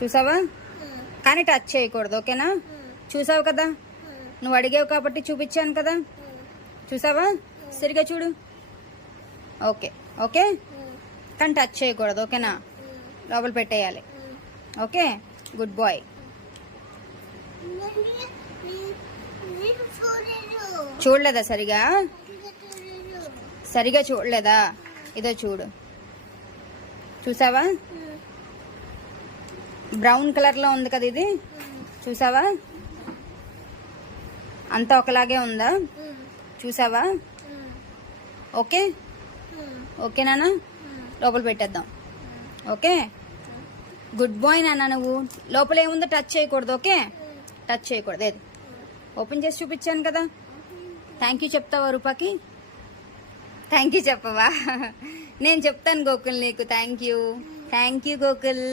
చూసావా? కానీ టచ్ చేయకూడదు, ఓకేనా? చూసావు కదా, నువ్వు అడిగావు కాబట్టి చూపించాను కదా. చూసావా? సరిగా చూడు. ఓకే ఓకే, కానీ టచ్ చేయకూడదు, ఓకేనా? లోపల పెట్టేయాలి. Okay, good bye. చూడలేదా సరిగా? సరిగా చూడలేదా? ఇదో చూడు. చూసావా? బ్రౌన్ కలర్లో ఉంది కదా ఇది, చూసావా? అంతా ఒకలాగే ఉందా? చూసావా? ఓకే ఓకే నాన్న, లోపల పెట్టేద్దాం. ఓకే, గుడ్ బాయ్ నాన్న. నువ్వు లోపల ఏముందో టచ్ చేయకూడదు, ఓకే? టచ్ చేయకూడదు. ఏది ఓపెన్ చేసి చూపించాను కదా. థ్యాంక్ యూ చెప్తావా రూపాకి? థ్యాంక్ యూ చెప్పవా? నేను చెప్తాను గోకుల్ నీకు. Thank you Gokul.